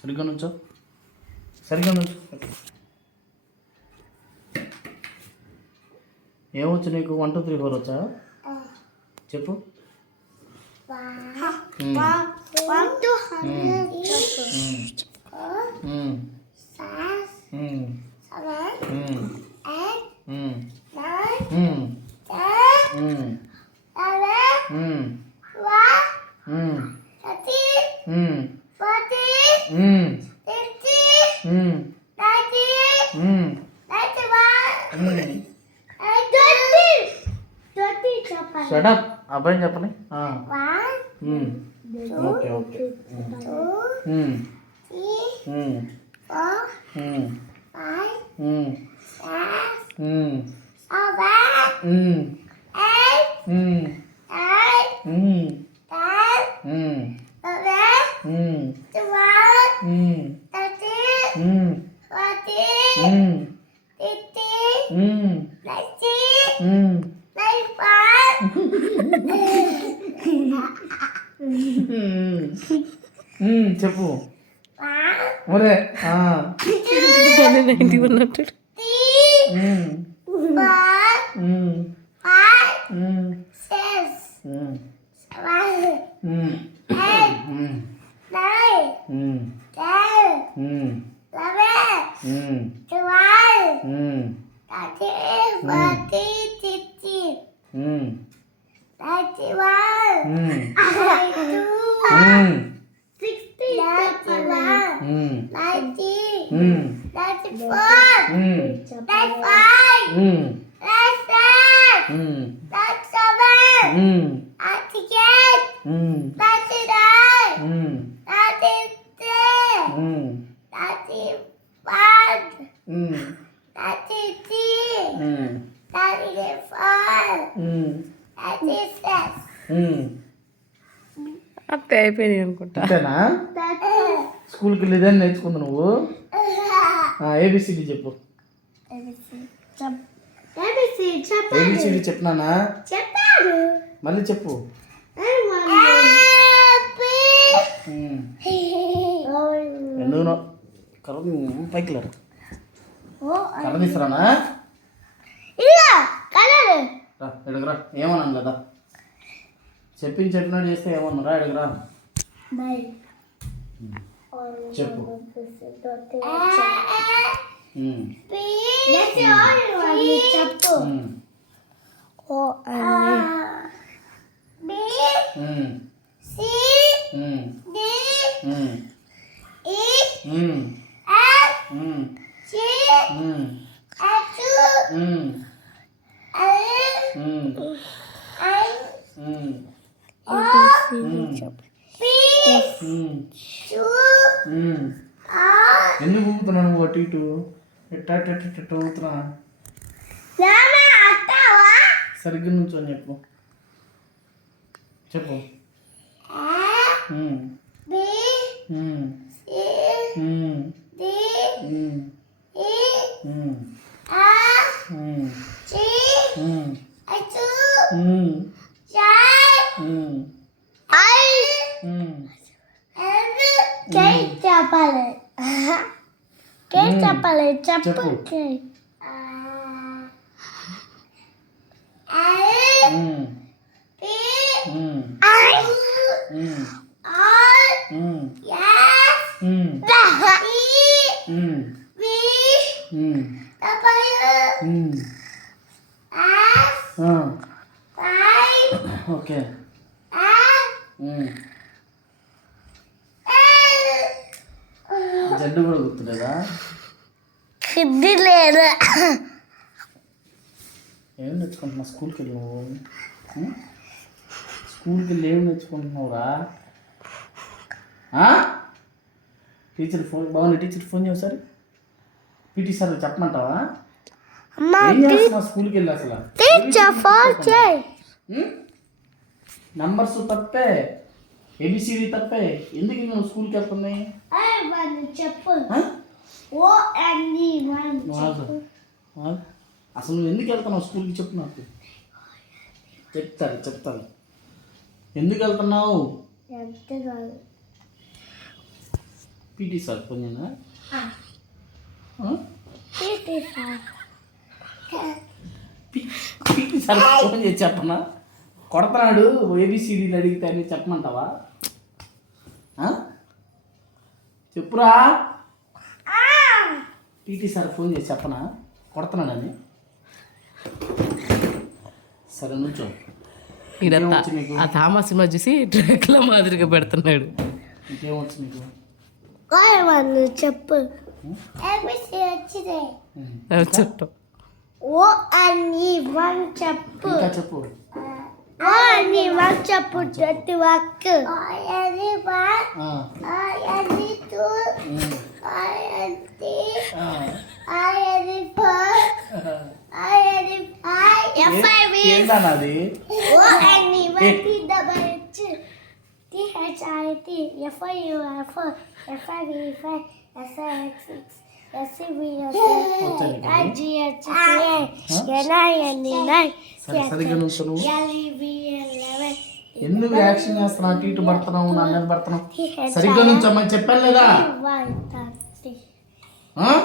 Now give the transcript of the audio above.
సరిగ్గా నుంచో, సరిగ్గా నుంచో. ఏమొచ్చు నీకు? 1 2 3 4 వచ్చా? చెప్పు. షటప్. అబ్బాయి చెప్పండి. Okay okay. చెప్పు. ఒరే ఉన్నట్టు. అప్పుడే అయిపోయింది అనుకుంటా. అంతేనా? స్కూల్కి వెళ్ళి ఇదే నేర్చుకుంది నువ్వు? ఏబిసిడి చెప్పు. ఏబిసిడి చెప్పినానా? మళ్ళీ చెప్పు. ఎందుకు పైకి లేరు? కర్ర తీసుకురానా? ఎడగరా. ఏమన్నాను కదా, చెప్పినట్టు చేస్తే ఏమన్నారా? ఎడగరా చెప్పు. ఎందుకు ఊపుతున్నావు నువ్వు అటు ఇటు? ఎట్ట ఊపుతున్నా? సరిగ్గా నుంచో అని చెప్పు. చెప్పు. చెప్పాలి చెప్పు. ఓకే. జడ్డు కూడా గుర్తులేదా? లేదు. ఏం నేర్చుకుంటున్నావు స్కూల్కి వెళ్ళి? నువ్వు స్కూల్కి వెళ్ళి ఏం నేర్చుకుంటున్నావురా? టీచర్ ఫోన్ బాగుంది. టీచర్ ఫోన్ చేసారు. పీటీ సార్ చెప్పమంటావా? ఏం చేస్తున్నావు స్కూల్కి వెళ్ళి అసలు? నంబర్స్ తప్పే, ఏబిసిడి తప్పే. ఎందుకు నువ్వు స్కూల్కి వెళ్తున్నాయి? అసలు నువ్వు ఎందుకు వెళ్తున్నావు స్కూల్కి చెప్పు నాకు. చెప్తాను ఎందుకు వెళ్తున్నావు? పీటీ సార్ ఫోన్ చేయనా పీటీ సార్ ఫోన్ చేసి చెప్పనా కొడతాడు ఏబిసిడీలు అడిగితే అని చెప్పమంటావా చెప్పురా పీటీ సార్ ఫోన్ చేసి చెప్పనా కొడుతున్నాడని సరే నుంచో ఆ థామస్ సినిమా చూసి ట్రక్ల మాదిరిగా పెడుతున్నాడు ఇంకేమొచ్చు నీకు చెప్పు చుట్టూ ఓ అని వన్ చెప్పు ఇంకా చెప్పు ఓ అని వన్ చెప్పు ప్రతి వాక్ అని వన్ అని టూ అని అని ఫోర్ అని ఫైవ్ ఎఫ్ ఏంటన్నది ఓ అని one T double H T H I T F I U F F I V five S I X six సరిగ్గా నుంచు ఎందుకు యాక్షన్ చేస్తున్నావు అటు ఇటు పడుతున్నావు నా మీద పడుతున్నావు సరిగ్గా నుంచోమని చెప్పాను లేదా